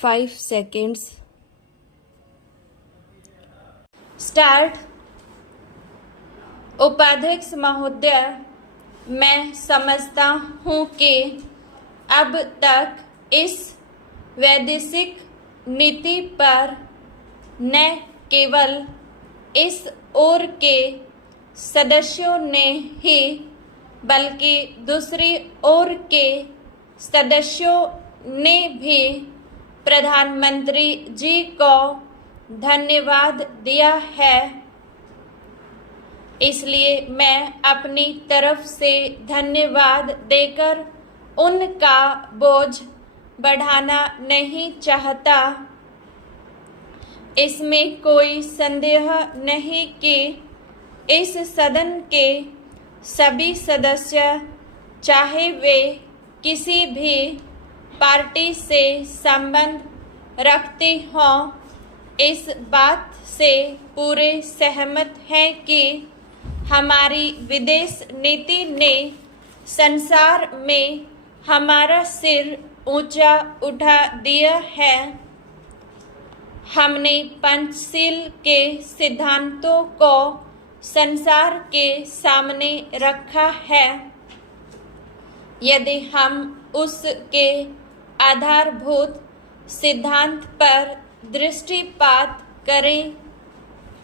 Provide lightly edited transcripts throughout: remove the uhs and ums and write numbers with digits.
5 seconds. Start. उपाध्यक्ष महोदय, मैं समझता हूँ कि अब तक इस वैदेशिक नीति पर न केवल इस ओर के सदस्यों ने ही बल्कि दूसरी ओर के सदस्यों ने भी प्रधानमंत्री जी को धन्यवाद दिया है। इसलिए मैं अपनी तरफ से धन्यवाद देकर उनका बोझ बढ़ाना नहीं चाहता। इसमें कोई संदेह नहीं कि इस सदन के सभी सदस्य, चाहे वे किसी भी पार्टी से संबंध रखते हों, इस बात से पूरे सहमत हैं कि हमारी विदेश नीति ने संसार में हमारा सिर ऊंचा उठा दिया है। हमने पंचशील के सिद्धांतों को संसार के सामने रखा है। यदि हम उसके आधारभूत सिद्धांत पर दृष्टिपात करें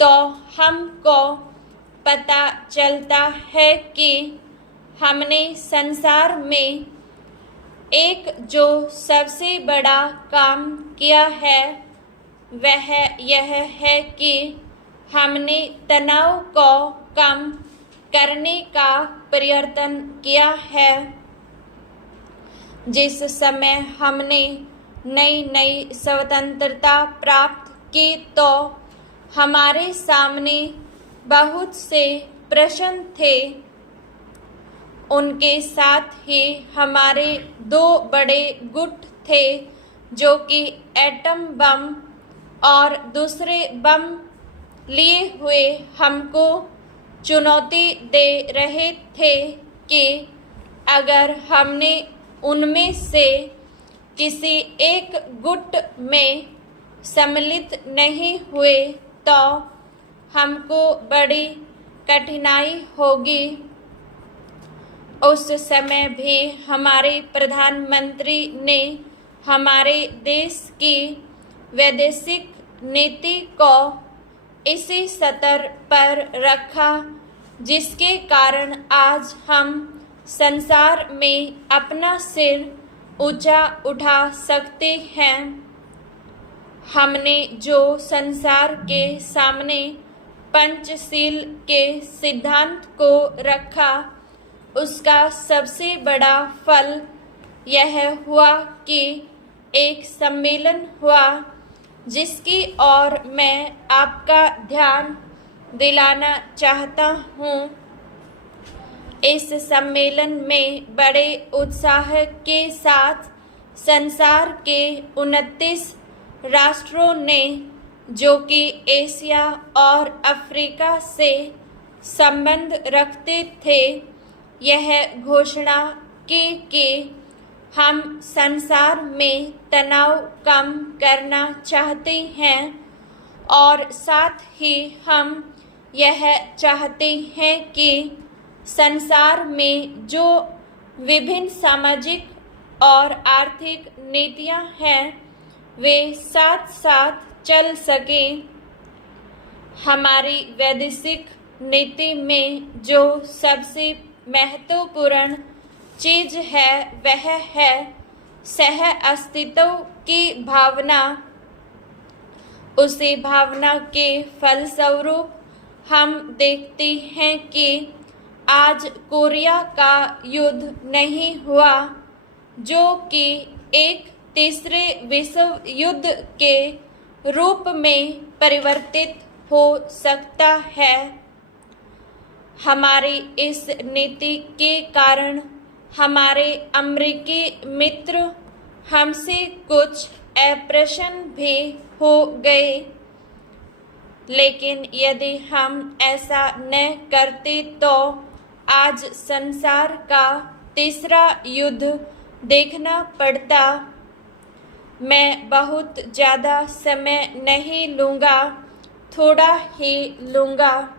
तो हमको पता चलता है कि हमने संसार में एक जो सबसे बड़ा काम किया है वह यह है कि हमने तनाव को कम करने का प्रयत्न किया है। जिस समय हमने नई स्वतंत्रता प्राप्त की तो हमारे सामने बहुत से प्रश्न थे। उनके साथ ही हमारे दो बड़े गुट थे जो कि एटम बम और दूसरे बम लिए हुए हमको चुनौती दे रहे थे कि अगर हमने उनमें से किसी एक गुट में सम्मिलित नहीं हुए तो हमको बड़ी कठिनाई होगी। उस समय भी हमारे प्रधानमंत्री ने हमारे देश की वैदेशिक नीति को इसी स्तर पर रखा जिसके कारण आज हम संसार में अपना सिर ऊंचा उठा सकते हैं। हमने जो संसार के सामने पंचशील के सिद्धांत को रखा उसका सबसे बड़ा फल यह हुआ कि एक सम्मेलन हुआ जिसकी ओर मैं आपका ध्यान दिलाना चाहता हूँ। इस सम्मेलन में बड़े उत्साह के साथ संसार के 29 राष्ट्रों ने, जो कि एशिया और अफ्रीका से संबंध रखते थे, यह घोषणा की कि हम संसार में तनाव कम करना चाहते हैं और साथ ही हम यह चाहते हैं कि संसार में जो विभिन्न सामाजिक और आर्थिक नीतियां हैं वे साथ साथ चल सकें। हमारी वैदेशिक नीति में जो सबसे महत्वपूर्ण चीज है वह है सह अस्तित्व की भावना। उसी भावना के फलस्वरूप हम देखते हैं कि आज कोरिया का युद्ध नहीं हुआ जो कि एक तीसरे विश्व युद्ध के रूप में परिवर्तित हो सकता है। हमारी इस नीति के कारण हमारे अमेरिकी मित्र हमसे कुछ अप्रसन्न भी हो गए, लेकिन यदि हम ऐसा न करते तो आज संसार का तीसरा युद्ध देखना पड़ता। मैं बहुत ज़्यादा समय नहीं लूँगा, थोड़ा ही लूँगा।